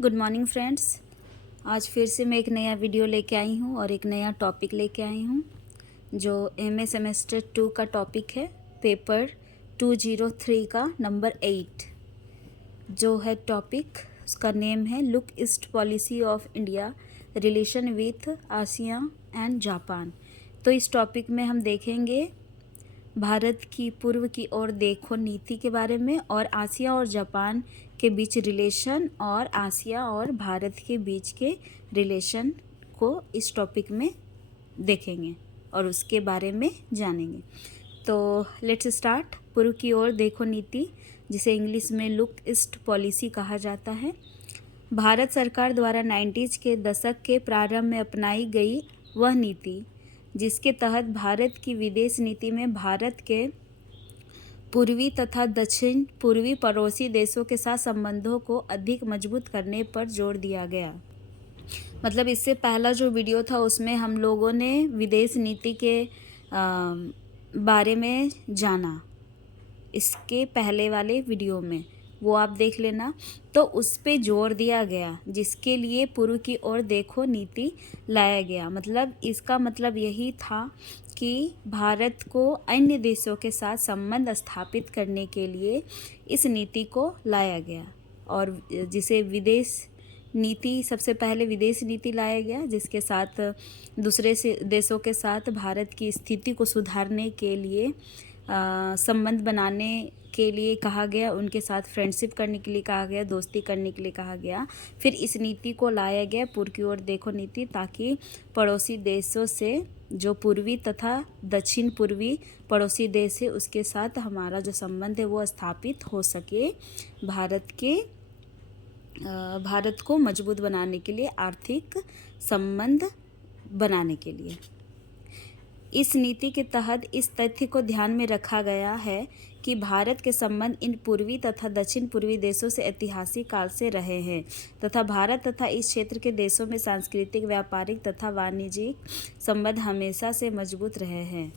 Good morning friends. आज फिर से मैं एक नया वीडियो लेके आई हूँ और एक नया टॉपिक लेके आई हूँ जो एमए सेमेस्टर 2 का टॉपिक है। पेपर 203 का नंबर 8 जो है टॉपिक, उसका नेम है look east policy of India relation with Asia and Japan. तो इस टॉपिक में हम देखेंगे भारत की पूर्व की ओर देखो नीति के बारे में और आसिया और जापान के बीच रिलेशन और आसिया और भारत के बीच के रिलेशन को इस टॉपिक में देखेंगे और उसके बारे में जानेंगे। तो लेट्स स्टार्ट। पूर्व की ओर देखो नीति, जिसे इंग्लिश में लुक ईस्ट पॉलिसी कहा जाता है, भारत सरकार द्वारा 90s के दशक के प्रारंभ में अपनाई गई वह नीति जिसके तहत भारत की विदेश नीति में भारत के पूर्वी तथा दक्षिण पूर्वी पड़ोसी देशों के साथ संबंधों को अधिक मजबूत करने पर जोर दिया गया। मतलब इससे पहला जो वीडियो था उसमें हम लोगों ने विदेश नीति के बारे में जाना, इसके पहले वाले वीडियो में वो आप देख लेना। तो उस पे जोर दिया गया जिसके लिए पूर्व की ओर देखो नीति लाया गया। मतलब इसका मतलब यही था कि भारत को अन्य देशों के साथ संबंध स्थापित करने के लिए इस नीति को लाया गया और जिसे विदेश नीति, सबसे पहले विदेश नीति लाया गया जिसके साथ दूसरे से देशों के साथ भारत की स्थिति को सुधारने के लिए संबंध बनाने के लिए कहा गया, उनके साथ फ्रेंडशिप करने के लिए कहा गया, दोस्ती करने के लिए कहा गया। फिर इस नीति को लाया गया पूर्व की ओर देखो नीति, ताकि पड़ोसी देशों से जो पूर्वी तथा दक्षिण पूर्वी पड़ोसी देश है उसके साथ हमारा जो संबंध है वो स्थापित हो सके, भारत को मजबूत बनाने के लिए, आर्थिक संबंध बनाने के लिए। इस नीति के तहत इस तथ्य को ध्यान में रखा गया है कि भारत के संबंध इन पूर्वी तथा दक्षिण पूर्वी देशों से ऐतिहासिक काल से रहे हैं तथा भारत तथा इस क्षेत्र के देशों में सांस्कृतिक, व्यापारिक तथा वाणिज्यिक संबंध हमेशा से मजबूत रहे हैं।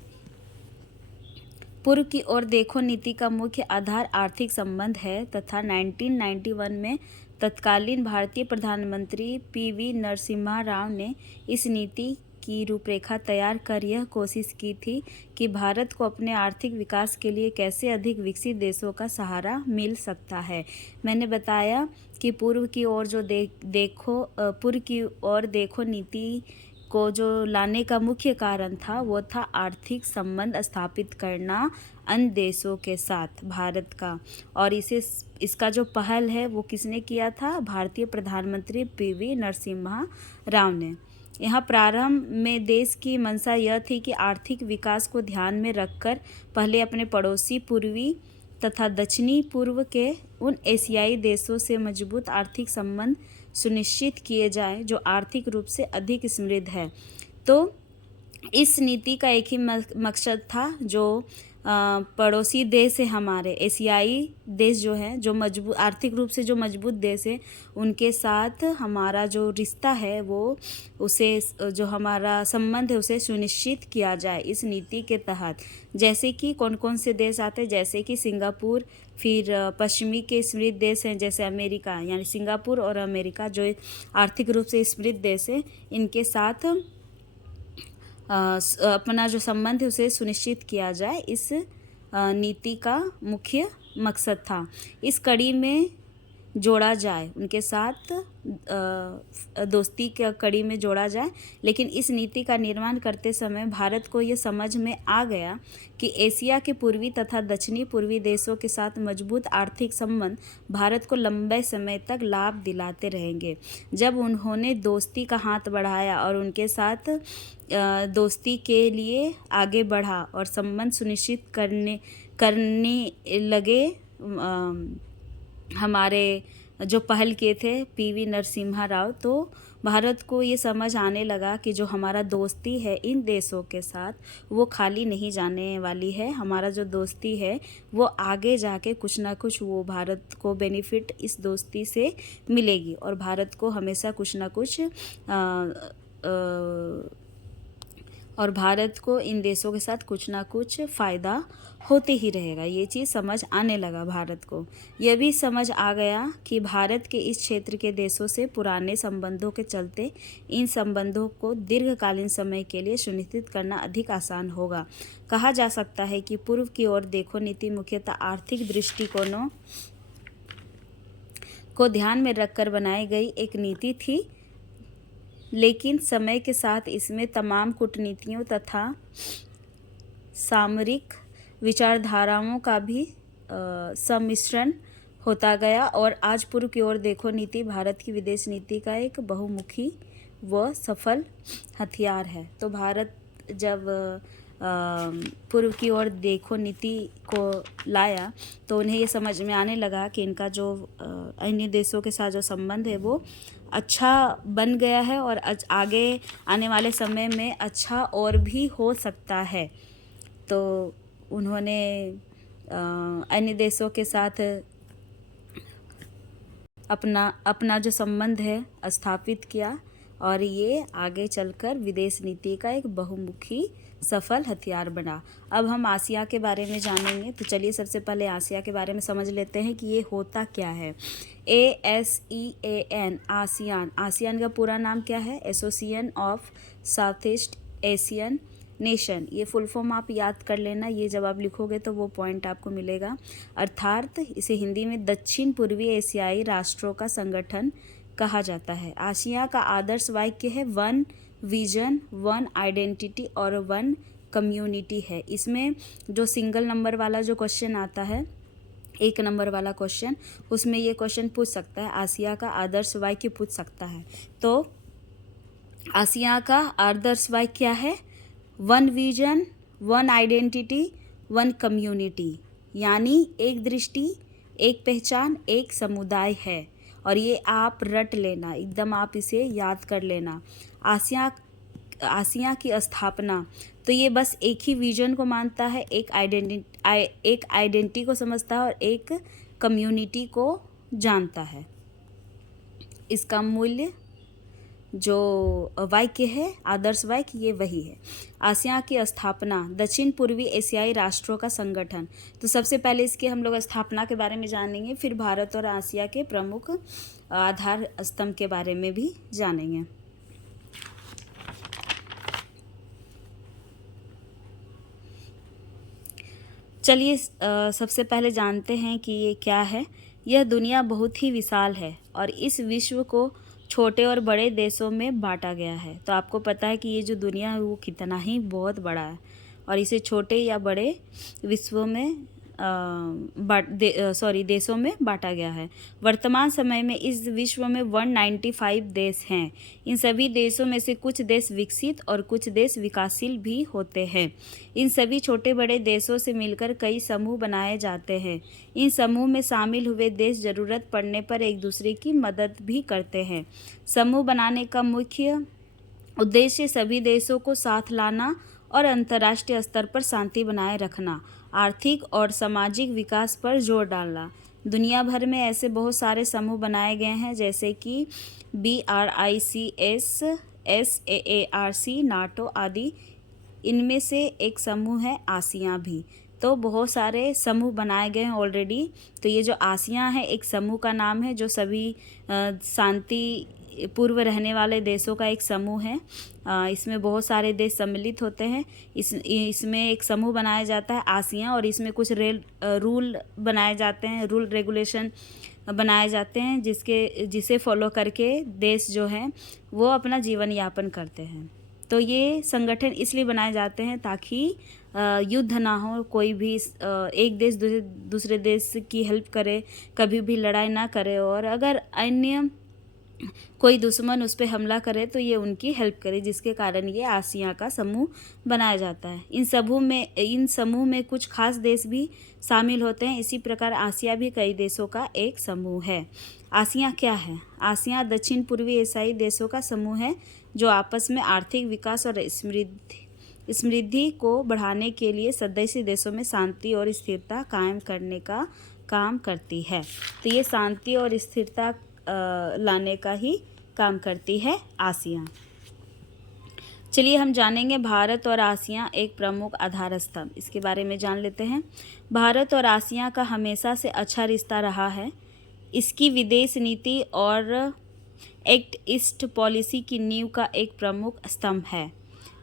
पूर्व की ओर देखो नीति का मुख्य आधार आर्थिक संबंध है तथा 1991 में तत्कालीन भारतीय प्रधानमंत्री पीवी नरसिम्हा राव ने इस नीति की रूपरेखा तैयार कर यह कोशिश की थी कि भारत को अपने आर्थिक विकास के लिए कैसे अधिक विकसित देशों का सहारा मिल सकता है। मैंने बताया कि पूर्व की ओर देखो नीति को जो लाने का मुख्य कारण था वो था आर्थिक संबंध स्थापित करना अन्य देशों के साथ भारत का, और इसका जो पहल है वो किसने किया था? भारतीय प्रधानमंत्री पीवी नरसिम्हा राव ने। यहाँ प्रारंभ में देश की मंशा यह थी कि आर्थिक विकास को ध्यान में रखकर पहले अपने पड़ोसी पूर्वी तथा दक्षिणी पूर्व के उन एशियाई देशों से मजबूत आर्थिक संबंध सुनिश्चित किए जाए जो आर्थिक रूप से अधिक समृद्ध है। तो इस नीति का एक ही मकसद था, जो पड़ोसी देश है हमारे एशियाई देश जो है, जो मजबूत आर्थिक रूप से जो मजबूत देश है, उनके साथ हमारा जो रिश्ता है वो उसे जो हमारा संबंध है उसे सुनिश्चित किया जाए इस नीति के तहत। जैसे कि कौन कौन से देश आते हैं, जैसे कि सिंगापुर, फिर पश्चिमी के समृद्ध देश हैं जैसे अमेरिका, यानी सिंगापुर और अमेरिका जो आर्थिक रूप से समृद्ध देश है, इनके साथ अपना जो संबंध है उसे सुनिश्चित किया जाए, इस नीति का मुख्य मकसद था। इस कड़ी में जोड़ा जाए, उनके साथ दोस्ती के कड़ी में जोड़ा जाए। लेकिन इस नीति का निर्माण करते समय भारत को ये समझ में आ गया कि एशिया के पूर्वी तथा दक्षिणी पूर्वी देशों के साथ मजबूत आर्थिक संबंध भारत को लंबे समय तक लाभ दिलाते रहेंगे। जब उन्होंने दोस्ती का हाथ बढ़ाया और उनके साथ दोस्ती के लिए आगे बढ़ा और संबंध सुनिश्चित करने लगे, हमारे जो पहल किए थे पीवी नरसिम्हा राव, तो भारत को ये समझ आने लगा कि जो हमारा दोस्ती है इन देशों के साथ वो खाली नहीं जाने वाली है। हमारा जो दोस्ती है वो आगे जाके कुछ ना कुछ वो भारत को बेनिफिट इस दोस्ती से मिलेगी और भारत को हमेशा कुछ ना कुछ और भारत को इन देशों के साथ कुछ ना कुछ फ़ायदा होते ही रहेगा। ये चीज़ समझ आने लगा भारत को। यह भी समझ आ गया कि भारत के इस क्षेत्र के देशों से पुराने संबंधों के चलते इन संबंधों को दीर्घकालीन समय के लिए सुनिश्चित करना अधिक आसान होगा। कहा जा सकता है कि पूर्व की ओर देखो नीति मुख्यतः आर्थिक दृष्टिकोणों को ध्यान में रखकर बनाई गई एक नीति थी, लेकिन समय के साथ इसमें तमाम कूटनीतियों तथा सामरिक विचारधाराओं का भी सम्मिश्रण होता गया और आज पूर्व की ओर देखो नीति भारत की विदेश नीति का एक बहुमुखी व सफल हथियार है। तो भारत जब पूर्व की ओर देखो नीति को लाया तो उन्हें ये समझ में आने लगा कि इनका जो अन्य देशों के साथ जो संबंध है वो अच्छा बन गया है और आगे आने वाले समय में अच्छा और भी हो सकता है। तो उन्होंने अन्य देशों के साथ अपना जो संबंध है स्थापित किया और ये आगे चलकर विदेश नीति का एक बहुमुखी सफल हथियार बना। अब हम आसिया के बारे में जानेंगे। तो चलिए सबसे पहले आसिया के बारे में समझ लेते हैं कि ये होता क्या है। ASEAN आसियान, आसियान का पूरा नाम क्या है? Association of south east Asian nation. ये फुल फॉर्म आप याद कर लेना, ये जब आप लिखोगे तो वो पॉइंट आपको मिलेगा। अर्थात इसे हिंदी में दक्षिण पूर्वी एशियाई राष्ट्रों का संगठन कहा जाता है। आसिया का आदर्श वाक्य है वन विजन, वन आइडेंटिटी और वन कम्युनिटी है। इसमें जो सिंगल नंबर वाला जो क्वेश्चन आता है, 1 नंबर वाला क्वेश्चन, उसमें ये क्वेश्चन पूछ सकता है, आसिया का आदर्श वाक्य पूछ सकता है। तो आसिया का आदर्श वाक्य क्या है? One vision, one identity, one community, यानी एक दृष्टि, एक पहचान, एक समुदाय है। और ये आप रट लेना, एकदम आप इसे याद कर लेना। आसिया की स्थापना, तो ये बस एक ही विजन को मानता है, एक आइडेंटिटी को समझता है और एक कम्युनिटी को जानता है। इसका मूल्य जो वाक्य है, आदर्श वाक्य, ये वही है। आसिया की स्थापना, दक्षिण पूर्वी एशियाई राष्ट्रों का संगठन। तो सबसे पहले इसके हम लोग स्थापना के बारे में जानेंगे, फिर भारत और आसिया के प्रमुख आधार स्तंभ के बारे में भी जानेंगे। चलिए सबसे पहले जानते हैं कि ये क्या है। यह दुनिया बहुत ही विशाल है और इस विश्व को छोटे और बड़े देशों में बांटा गया है। तो आपको पता है कि ये जो दुनिया है वो कितना ही बहुत बड़ा है और इसे छोटे या बड़े विश्वों में देशों में बांटा गया है। वर्तमान समय में इस विश्व में 195 देश हैं। इन सभी देशों में से कुछ देश विकसित और कुछ देश विकासशील भी होते हैं। इन सभी छोटे बड़े देशों से मिलकर कई समूह बनाए जाते हैं। इन समूह में शामिल हुए देश जरूरत पड़ने पर एक दूसरे की मदद भी करते हैं। समूह बनाने का मुख्य उद्देश्य सभी देशों को साथ लाना और अंतर्राष्ट्रीय स्तर पर शांति बनाए रखना, आर्थिक और सामाजिक विकास पर जोर डालना। दुनिया भर में ऐसे बहुत सारे समूह बनाए गए हैं, जैसे कि BRICS, SAARC, नाटो आदि। इनमें से एक समूह है आसिया भी। तो बहुत सारे समूह बनाए गए हैं ऑलरेडी। तो ये जो आसिया है एक समूह का नाम है, जो सभी शांति पूर्व रहने वाले देशों का एक समूह है। इसमें बहुत सारे देश सम्मिलित होते हैं। इसमें एक समूह बनाया जाता है आसिया, और इसमें कुछ रूल बनाए जाते हैं, रूल रेगुलेशन बनाए जाते हैं, जिसे फॉलो करके देश जो हैं वो अपना जीवन यापन करते हैं। तो ये संगठन इसलिए बनाए जाते हैं ताकि युद्ध ना हो, कोई भी एक देश दूसरे देश की हेल्प करे, कभी भी लड़ाई ना करे, और अगर अन्य कोई दुश्मन उस पर हमला करे तो ये उनकी हेल्प करे, जिसके कारण ये आसिया का समूह बनाया जाता है। इन समूह में कुछ खास देश भी शामिल होते हैं। इसी प्रकार आसिया भी कई देशों का एक समूह है। आसिया क्या है? आसिया दक्षिण पूर्वी एशियाई देशों का समूह है जो आपस में आर्थिक विकास और समृद्धि को बढ़ाने के लिए सदस्य देशों में शांति और स्थिरता कायम करने का काम करती है। तो ये शांति और स्थिरता लाने का ही काम करती है आसिया। चलिए हम जानेंगे भारत और आसियान एक प्रमुख आधार स्तंभ, इसके बारे में जान लेते हैं। भारत और आसियान का हमेशा से अच्छा रिश्ता रहा है। इसकी विदेश नीति और एक्ट ईस्ट पॉलिसी की नींव का एक प्रमुख स्तंभ है।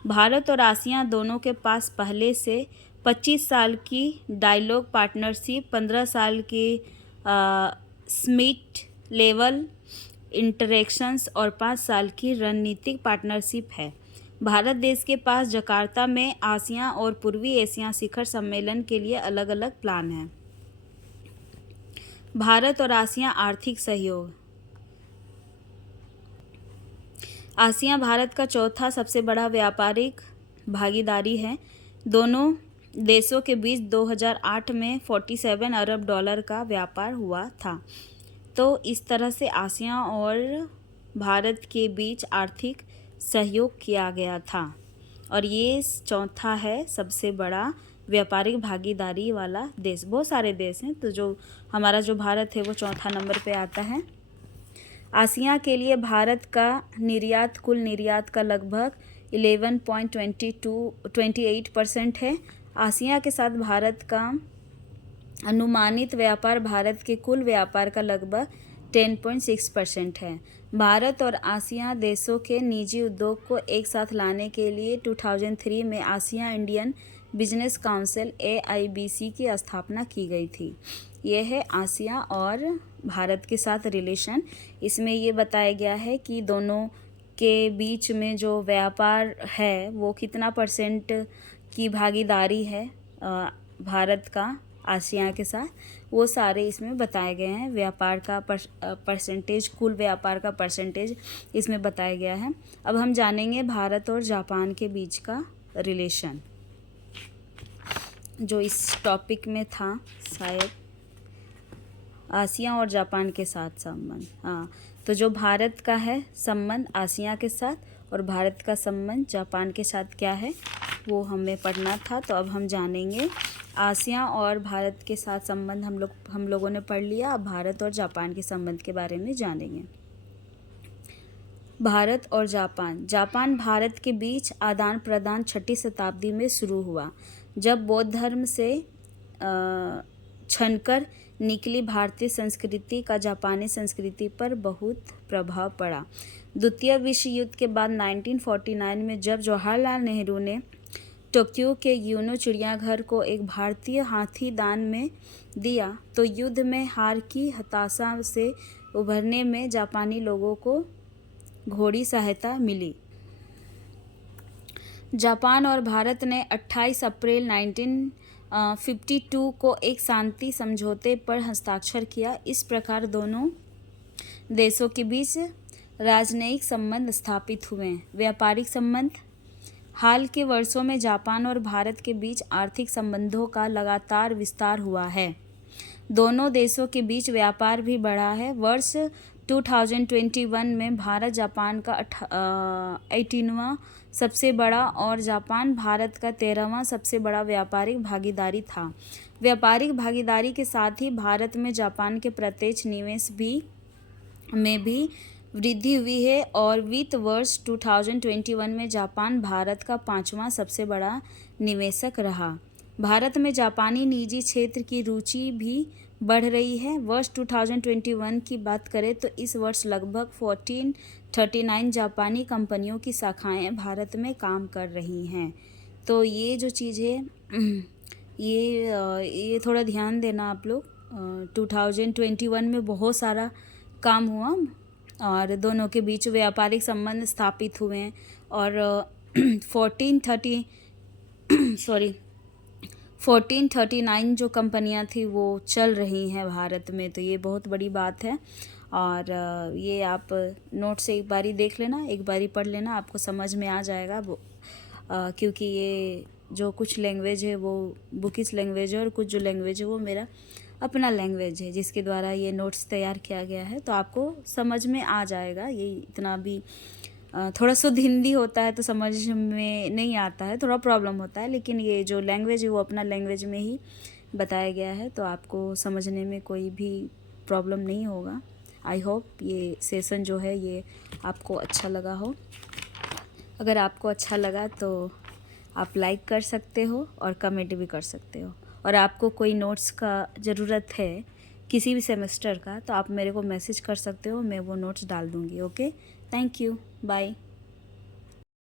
भारत और आसियान दोनों के पास पहले से 25 साल की डायलॉग पार्टनरशिप, 15 साल की स्मिट लेवल इंटरेक्शंस और 5 साल की रणनीतिक पार्टनरशिप है। भारत देश के पास जकार्ता में आसियान और पूर्वी एशिया शिखर सम्मेलन के लिए अलग अलग प्लान हैं। भारत और आसियान आर्थिक सहयोग। आसियान भारत का चौथा सबसे बड़ा व्यापारिक भागीदारी है। दोनों देशों के बीच 2008 में 47 अरब डॉलर का व्यापार हुआ था। तो इस तरह से आसियान और भारत के बीच आर्थिक सहयोग किया गया था और ये चौथा है सबसे बड़ा व्यापारिक भागीदारी वाला देश। बहुत सारे देश हैं, तो जो हमारा जो भारत है वो चौथा नंबर पे आता है। आसियान के लिए भारत का निर्यात कुल निर्यात का लगभग 11.28% है। आसियान के साथ भारत का अनुमानित व्यापार भारत के कुल व्यापार का लगभग 10.6% है। भारत और आसियान देशों के निजी उद्योग को एक साथ लाने के लिए 2003 में ASEAN Indian business council AIBC की स्थापना की गई थी। यह है आसियान और भारत के साथ रिलेशन। इसमें ये बताया गया है कि दोनों के बीच में जो व्यापार है वो कितना % की भागीदारी है भारत का आसियान के साथ, वो सारे इसमें बताए गए हैं। व्यापार का परसेंटेज, कुल व्यापार का परसेंटेज इसमें बताया गया है। अब हम जानेंगे भारत और जापान के बीच का रिलेशन, जो इस टॉपिक में था शायद, आसियान और जापान के साथ संबंध। हाँ, तो जो भारत का है संबंध आसियान के साथ और भारत का संबंध जापान के साथ क्या है वो हमें पढ़ना था। तो अब हम जानेंगे आसियान और भारत के साथ संबंध हम लोगों ने पढ़ लिया। अब भारत और जापान के संबंध के बारे में जानेंगे। भारत और जापान भारत के बीच आदान प्रदान 6ठी शताब्दी में शुरू हुआ, जब बौद्ध धर्म से छनकर निकली भारतीय संस्कृति का जापानी संस्कृति पर बहुत प्रभाव पड़ा। द्वितीय विश्व युद्ध के बाद 1949 में जब जवाहरलाल नेहरू ने टोक्यो के यूनो चिड़ियाघर को एक भारतीय हाथी दान में दिया, तो युद्ध में हार की हताशा से उभरने में जापानी लोगों को घोड़ी सहायता मिली। जापान और भारत ने 28 अप्रैल 1952 को एक शांति समझौते पर हस्ताक्षर किया। इस प्रकार दोनों देशों के बीच राजनयिक संबंध स्थापित हुए। व्यापारिक संबंध। हाल के वर्षों में जापान और भारत के बीच आर्थिक संबंधों का लगातार विस्तार हुआ है। दोनों देशों के बीच व्यापार भी बढ़ा है। वर्ष 2021 में भारत जापान का 18वां सबसे बड़ा और जापान भारत का 13वां सबसे बड़ा व्यापारिक भागीदारी था। व्यापारिक भागीदारी के साथ ही भारत में जापान के प्रत्यक्ष निवेश में भी वृद्धि हुई है और वित्त वर्ष 2021 में जापान भारत का 5वां सबसे बड़ा निवेशक रहा। भारत में जापानी निजी क्षेत्र की रुचि भी बढ़ रही है। वर्ष 2021 की बात करें तो इस वर्ष लगभग 1439 जापानी कंपनियों की शाखाएं भारत में काम कर रही हैं। तो ये जो चीज़ है ये थोड़ा ध्यान देना आप लोग। 2021 में बहुत सारा काम हुआ और दोनों के बीच व्यापारिक संबंध स्थापित हुए और 1439 जो कंपनियां थी वो चल रही हैं भारत में। तो ये बहुत बड़ी बात है और ये आप नोट से एक बारी देख लेना, एक बारी पढ़ लेना, आपको समझ में आ जाएगा क्योंकि ये जो कुछ लैंग्वेज है वो बुकिश लैंग्वेज है और कुछ जो लैंग्वेज है वो मेरा अपना लैंग्वेज है जिसके द्वारा ये नोट्स तैयार किया गया है। तो आपको समझ में आ जाएगा। ये इतना भी थोड़ा शुद्ध हिंदी होता है तो समझ में नहीं आता है, थोड़ा प्रॉब्लम होता है, लेकिन ये जो लैंग्वेज है वो अपना लैंग्वेज में ही बताया गया है तो आपको समझने में कोई भी प्रॉब्लम नहीं होगा। आई होप ये सेशन जो है ये आपको अच्छा लगा हो। अगर आपको अच्छा लगा तो आप लाइक कर सकते हो और कमेंट भी कर सकते हो। और आपको कोई नोट्स का ज़रूरत है किसी भी सेमेस्टर का तो आप मेरे को मैसेज कर सकते हो, मैं वो नोट्स डाल दूँगी। Okay, thank you, bye.